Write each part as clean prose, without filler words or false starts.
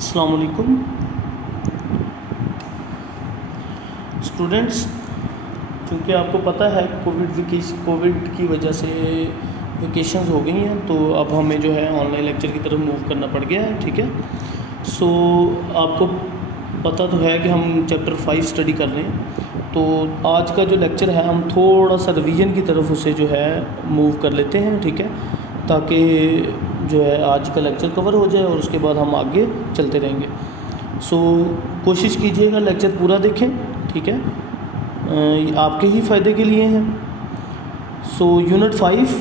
अस्सलाम वालेकुम स्टूडेंट्स। चूँकि आपको पता है कोविड की वजह से वेकेशंस हो गई हैं, तो अब हमें जो है ऑनलाइन लेक्चर की तरफ मूव करना पड़ गया है। ठीक है, सो आपको पता तो है कि हम चैप्टर 5 स्टडी कर रहे हैं। तो आज का जो लेक्चर है हम थोड़ा सा रिवीजन की तरफ उसे जो है मूव कर लेते हैं। ठीक है, ताकि जो है आज का लेक्चर कवर हो जाए और उसके बाद हम आगे चलते रहेंगे। सो कोशिश कीजिएगा लेक्चर पूरा देखें। ठीक है, आपके ही फ़ायदे के लिए हैं। So unit 5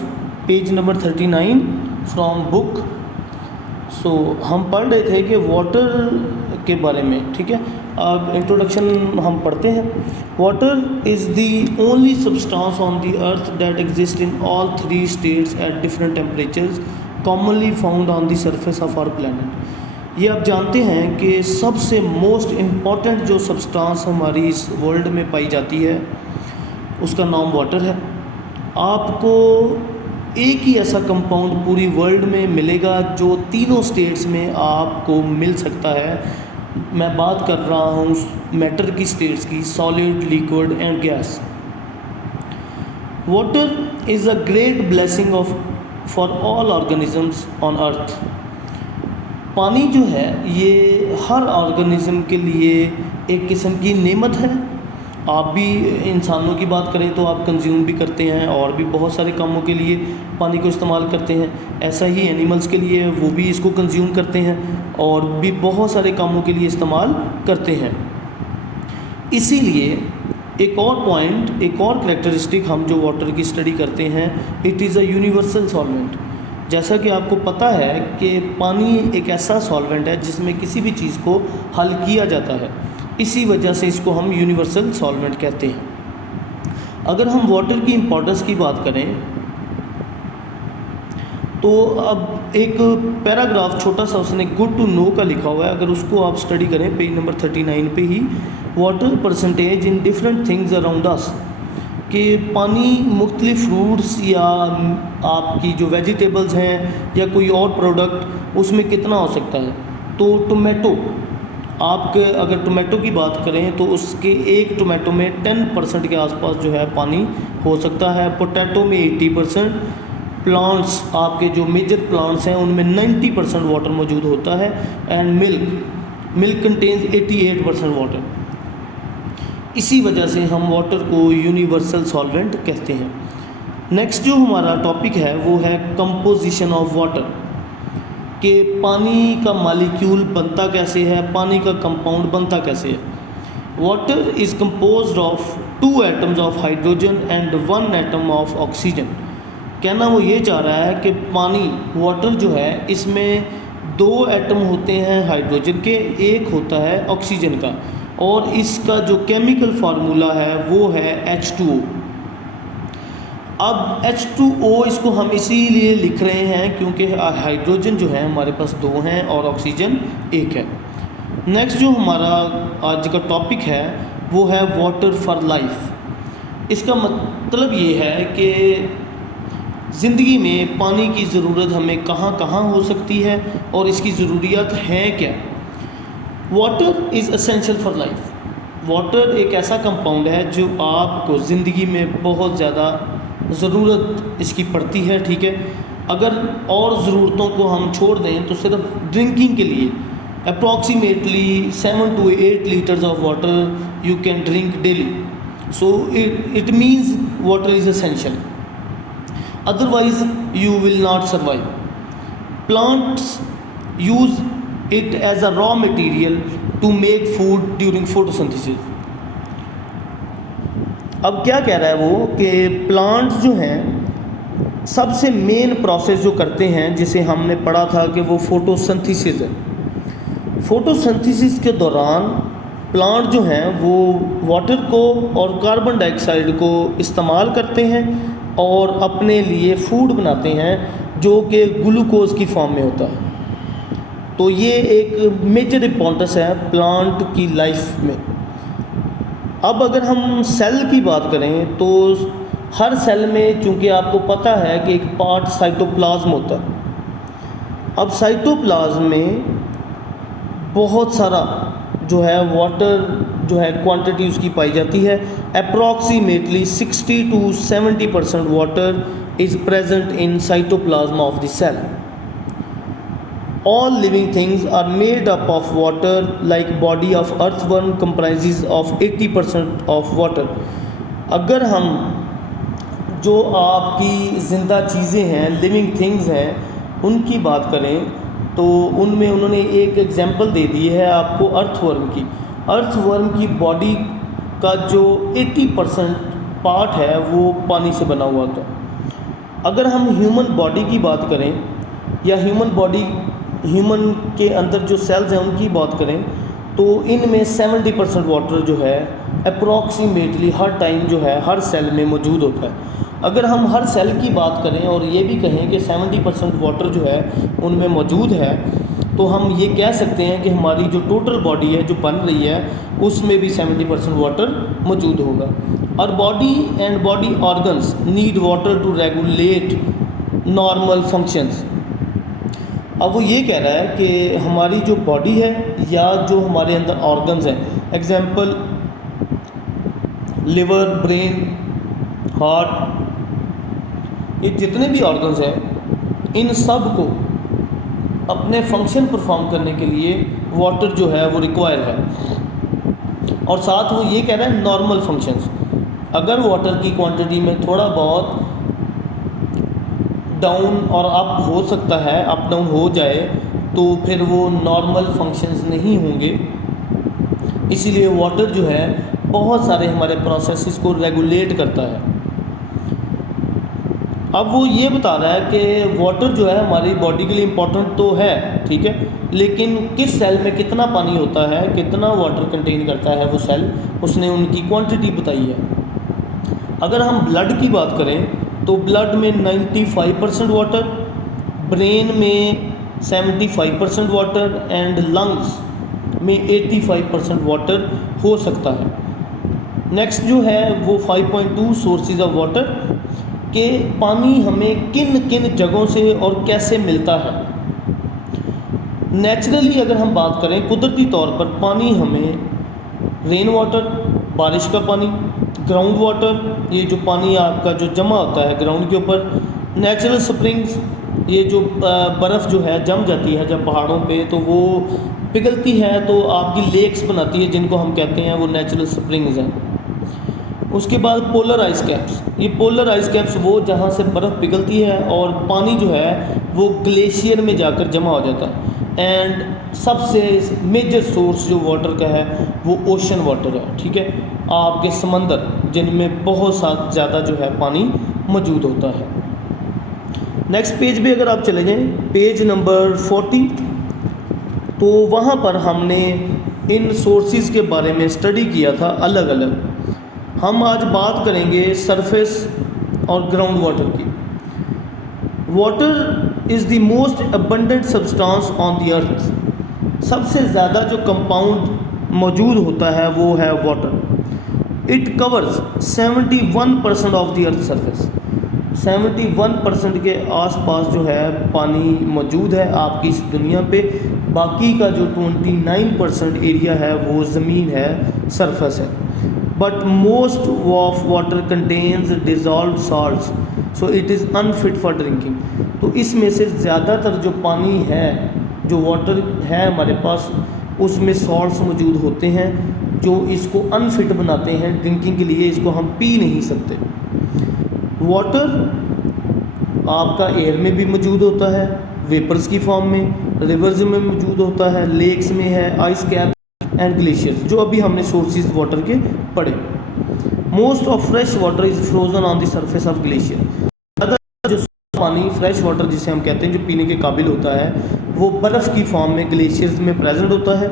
page number 39 from book. So हम पढ़ रहे थे कि वाटर के बारे में। ठीक है, अब इंट्रोडक्शन हम पढ़ते हैं। Water is the only substance on the earth that exist in all 3 states at different temperatures commonly found on the surface of our planet. ये आप जानते हैं कि सबसे मोस्ट इम्पॉर्टेंट जो सब्सटेंस हमारी इस वर्ल्ड में पाई जाती है उसका नाम वाटर है। आपको एक ही ऐसा कंपाउंड पूरी वर्ल्ड में मिलेगा जो तीनों स्टेट्स में आपको मिल सकता है। मैं बात कर रहा हूँ मैटर की स्टेट्स की, solid, liquid and gas. Water is a great blessing of for all organisms on earth. पानी जो है ये हर ऑर्गेनिज्म के लिए एक किस्म की नेमत है। आप भी इंसानों की बात करें तो आप कंज्यूम भी करते हैं और भी बहुत सारे कामों के लिए पानी को इस्तेमाल करते हैं। ऐसा ही एनिमल्स के लिए वो भी इसको कंज्यूम करते हैं और भी बहुत सारे कामों के लिए इस्तेमाल करते हैं। इसीलिए एक और पॉइंट, एक और करैक्टरिस्टिक हम जो वाटर की स्टडी करते हैं, it is a universal solvent. जैसा कि आपको पता है कि पानी एक ऐसा सॉल्वेंट है जिसमें किसी भी चीज़ को हल किया जाता है, इसी वजह से इसको हम यूनिवर्सल सॉल्वेंट कहते हैं। अगर हम वाटर की इम्पोर्टेंस की बात करें तो अब एक पैराग्राफ छोटा सा उसने गुड टू नो का लिखा हुआ है, अगर उसको आप स्टडी करें पेज नंबर 39 पे ही, water percentage in different things around us, कि पानी मुख्तलिफ फ्रूट्स या आपकी जो वेजिटेबल्स हैं या कोई और प्रोडक्ट उसमें कितना हो सकता है। तो टोमेटो, आपके अगर टोमेटो की बात करें तो उसके एक टोमेटो में 10% के आसपास जो है पानी हो सकता है। पोटैटो में 80%, प्लांट्स आपके जो मेजर प्लांट्स हैं उनमें 90% वाटर मौजूद होता है। And milk contains 88% water. इसी वजह से हम वाटर को यूनिवर्सल सॉल्वेंट कहते हैं। नेक्स्ट जो हमारा टॉपिक है वो है कंपोजिशन ऑफ वाटर, कि पानी का मालिक्यूल बनता कैसे है, पानी का कंपाउंड बनता कैसे है। Water is composed of 2 atoms of hydrogen and 1 atom of oxygen. कहना वो ये चाह रहा है कि पानी, वाटर जो है, इसमें 2 एटम होते हैं हाइड्रोजन के, एक होता है ऑक्सीजन का, और इसका जो केमिकल फार्मूला है वो है H2O। अब H2O इसको हम इसीलिए लिख रहे हैं क्योंकि हाइड्रोजन जो है हमारे पास 2 हैं और ऑक्सीजन 1 है। नेक्स्ट जो हमारा आज का टॉपिक है वो है वाटर फॉर लाइफ। इसका मतलब ये है कि ज़िंदगी में पानी की ज़रूरत हमें कहाँ कहाँ हो सकती है और इसकी ज़रूरियात हैं क्या। Water is essential for life. Water एक ऐसा कंपाउंड है जो आपको ज़िंदगी में बहुत ज़्यादा ज़रूरत इसकी पड़ती है। ठीक है, अगर और ज़रूरतों को हम छोड़ दें तो सिर्फ ड्रिंकिंग के लिए approximately 7 to 8 litres of water you can drink daily. So it means water is essential, otherwise you will not survive. Plants use it as a raw material to make food during photosynthesis. अब क्या कह रहा है वो कि plants जो हैं सबसे मेन प्रोसेस जो करते हैं, जिसे हमने पढ़ा था कि वो फोटोसिंथेसिस है। फोटोसिंथेसिस के दौरान प्लांट जो हैं वो वाटर को और कार्बन डाइऑक्साइड को इस्तेमाल करते हैं और अपने लिए फूड बनाते हैं जो कि ग्लूकोज की फॉर्म में होता है। तो ये एक मेजर इम्पोर्टेंस है प्लांट की लाइफ में। अब अगर हम सेल की बात करें तो हर सेल में, चूँकि आपको पता है कि एक पार्ट साइटोप्लाज्म होता है। अब साइटोप्लाज्म में बहुत सारा जो है वाटर जो है क्वांटिटी उसकी पाई जाती है। Approximately 60 to 70% water is present in cytoplasm of the cell. All living things are made up of water, like body of earthworm comprises of 80% of water। अगर हम जो आपकी ज़िंदा चीज़ें हैं, लिविंग थिंग्स हैं, उनकी बात करें तो उनमें उन्होंने एक एग्जांपल दे दी है आपको अर्थवर्म की। अर्थवर्म की बॉडी का जो 80% पार्ट है वो पानी से बना हुआ होता है। अगर हम ह्यूमन बॉडी की बात करें या ह्यूमन के अंदर जो सेल्स हैं उनकी बात करें तो इनमें 70% वाटर जो है अप्रॉक्सीमेटली हर टाइम जो है हर सेल में मौजूद होता है। अगर हम हर सेल की बात करें और ये भी कहें कि 70% वाटर जो है उनमें मौजूद है, तो हम ये कह सकते हैं कि हमारी जो टोटल बॉडी है जो बन रही है उसमें भी 70% वाटर मौजूद होगा। और body and body organs need water to regulate normal functions. अब वो ये कह रहा है कि हमारी जो बॉडी है या जो हमारे अंदर ऑर्गन्स हैं, एग्जांपल लिवर, ब्रेन, हार्ट, ये जितने भी ऑर्गन्स हैं इन सब को अपने फंक्शन परफॉर्म करने के लिए वाटर जो है वो रिक्वायर है। और साथ वो ये कह रहा है नॉर्मल फंक्शंस। अगर वाटर की क्वांटिटी में थोड़ा बहुत डाउन और अप हो सकता है, अप डाउन हो जाए, तो फिर वो नॉर्मल फंक्शंस नहीं होंगे। इसीलिए वाटर जो है बहुत सारे हमारे प्रोसेसेस को रेगुलेट करता है। अब वो ये बता रहा है कि वाटर जो है हमारी बॉडी के लिए इम्पोर्टेंट तो है, ठीक है, लेकिन किस सेल में कितना पानी होता है, कितना वाटर कंटेन करता है वो सेल, उसने उनकी क्वांटिटी बताई है। अगर हम ब्लड की बात करें तो ब्लड में 95% वाटर, ब्रेन में 75% वाटर एंड लंग्स में 85% वाटर हो सकता है। नेक्स्ट जो है वो 5.2 सोर्सेज ऑफ वाटर के पानी हमें किन किन जगहों से और कैसे मिलता है। नेचुरली अगर हम बात करें कुदरती तौर पर पानी हमें रेन वाटर, बारिश का पानी, ग्राउंड वाटर, ये जो पानी आपका जो जमा होता है ग्राउंड के ऊपर, नेचुरल स्प्रिंग्स, ये जो बर्फ़ जो है जम जाती है जब पहाड़ों पे तो वो पिघलती है तो आपकी लेक्स बनाती है जिनको हम कहते हैं वो नेचुरल स्प्रिंग्स हैं। उसके बाद पोलर आइस कैप्स, ये पोलर आइस कैप्स वो जहाँ से बर्फ़ पिघलती है और पानी जो है वो ग्लेशियर में जाकर जमा हो जाता है। एंड सबसे मेजर सोर्स जो वाटर का है वो ओशन वाटर है, ठीक है, आपके समंदर जिनमें बहुत ज़्यादा जो है पानी मौजूद होता है। नेक्स्ट पेज पे अगर आप चले जाएं, पेज नंबर 40, तो वहाँ पर हमने इन सोर्सेज के बारे में स्टडी किया था अलग अलग। हम आज बात करेंगे सरफेस और ग्राउंड वाटर की। Water is the most abundant substance on the अर्थ। सबसे ज़्यादा जो कंपाउंड मौजूद होता है वो है water. It covers 71% of the earth surface. 71% के आसपास जो है पानी मौजूद है आपकी इस दुनिया पे। बाकी का जो 29% एरिया है वो ज़मीन है, सरफेस है। But most of water contains dissolve salts, so it is unfit for drinking. तो इसमें से ज़्यादातर जो पानी है, जो वाटर है हमारे पास, उसमें सॉल्ट्स मौजूद होते हैं जो इसको अनफिट बनाते हैं ड्रिंकिंग के लिए, इसको हम पी नहीं सकते। वाटर आपका एयर में भी मौजूद होता है, वेपर्स की फॉर्म में, रिवर्स में मौजूद होता है, लेक्स में है, आइस कैप एंड ग्लेशियर्स, जो अभी हमने सोर्सेज वाटर के पढ़े। Most of fresh water is frozen on the surface of glacier. ज़्यादा जो पानी फ्रेश वाटर जिसे हम कहते हैं जो पीने के काबिल होता है वो बर्फ़ की फॉर्म में ग्लेशियर्स में प्रेजेंट होता है।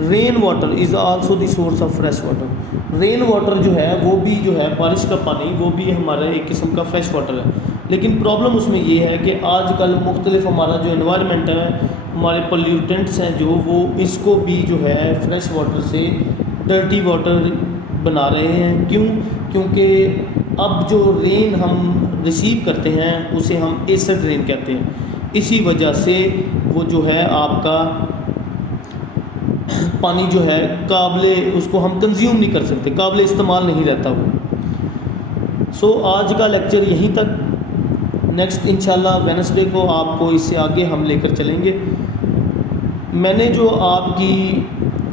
Rain water is also the source of fresh water. Rain water जो है वो भी जो है बारिश का पानी, वो भी हमारा एक किस्म का फ्रेश वाटर है। लेकिन प्रॉब्लम उसमें ये है कि आजकल मुख्तलिफ हमारा जो एनवायरनमेंट है, हमारे पोल्यूटेंट्स हैं जो, वो इसको भी जो है फ्रेश वाटर से डर्टी वाटर बना रहे हैं। क्यों? क्योंकि अब जो रेन हम रिसीव करते हैं उसे हम एसिड रेन कहते हैं। इसी वजह से वो जो है आपका पानी जो है काबिले उसको हम कंज्यूम नहीं कर सकते, काबिले इस्तेमाल नहीं रहता वो। सो आज का लेक्चर यहीं तक। नेक्स्ट इंशाल्लाह वेडनेसडे को आपको इससे आगे हम लेकर चलेंगे। मैंने जो आपकी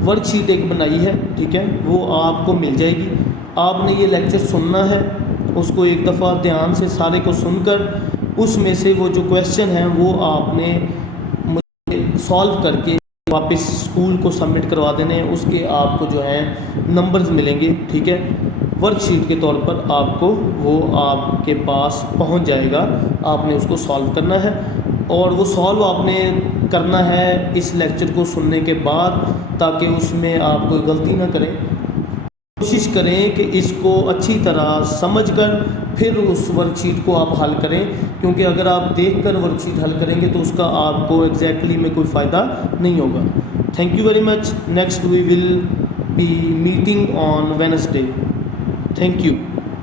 वर्कशीट एक बनाई है, ठीक है, वो आपको मिल जाएगी। आपने ये लेक्चर सुनना है, उसको एक दफ़ा ध्यान से सारे को सुनकर उसमें से वो जो क्वेश्चन हैं वो आपने मुझे सॉल्व करके वापस स्कूल को सबमिट करवा देने हैं। उसके आपको जो है नंबर्स मिलेंगे, ठीक है, वर्कशीट के तौर पर आपको वो आपके पास पहुंच जाएगा। आपने उसको सॉल्व करना है और वो सॉल्व आपने करना है इस लेक्चर को सुनने के बाद, ताकि उसमें आप कोई गलती ना करें। कोशिश करें कि इसको अच्छी तरह समझकर फिर उस वर्कशीट को आप हल करें, क्योंकि अगर आप देखकर वर्कशीट हल करेंगे तो उसका आपको एग्जैक्टली में कोई फ़ायदा नहीं होगा। Thank you very much. Next we will be meeting on Wednesday. Thank you.